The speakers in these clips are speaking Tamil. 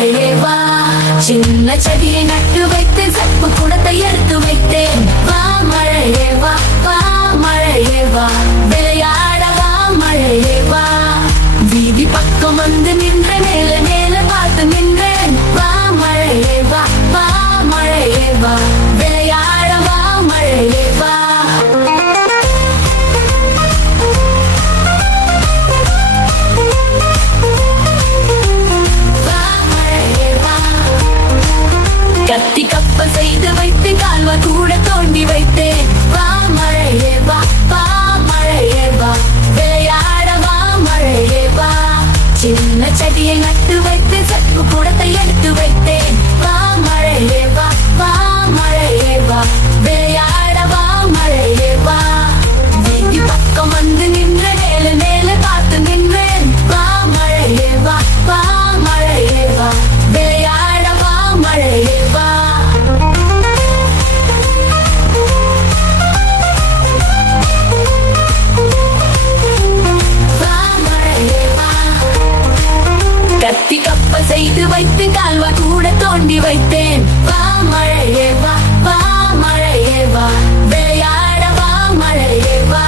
மழையே வா. சின்ன செடியை நட்டு வைத்து சப்பு குடத்தை எடுத்து வைத்தேன். வா மழையே வா, வா மழையே வா, விளையாட வா மழையே வா. வீதி பக்கம் வந்து நின்ற மேல மேல பார்த்து நின்றேன். வா மழையே வா, வா மழையே வா, விளையாட வா மழையே வா. கத்தி கப்பல் செய்து வைத்து கால்வா கூட தோண்டி வைத்தேன். வா மழையே வா, வா மழையே வா, விளையாட வா மழையே வா. சின்ன செடியை நட்டு வைத்து சப்பு குடத்தை எடுத்து வைத்தேன். வா மழையே வா, வா மழையே வா, விளையாட வா மழையே வா. வீதி பக்கம் வந்து நின்ற மேல மேல பார்த்து நின்றேன். வா மழையே வா, வா மழையே வா, விளையாட வா மழையே வா. கத்தி கப்பல் செய்து வைத்து கால்வா கூட தோண்டி வைத்தேன். வா மழையே வா, வா மழையே வா, விளையாட வா மழையே வா.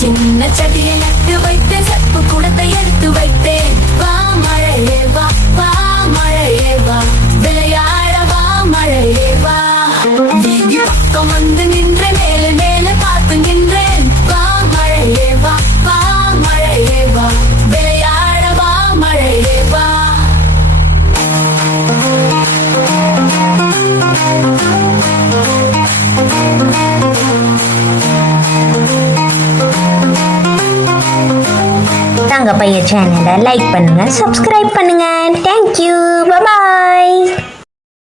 சின்ன செடியை நட்டு வைத்து சப்பு குடத்தை எடுத்து வைத்தேன். வா மழையே வா, வா மழையே வா, விளையாட வா மழையே வா. வீதி பக்கம் வந்து நின்ற மேல மேல பார்த்து நின்றேன். வா மழையே வா, வா மழையே வா, விளையாட வா மழையே வா. தங்க பையன் சேனலை லைக் பண்ணுங்க, சப்ஸ்கிரைப் பண்ணுங்க. தேங்க்யூ, பாய்.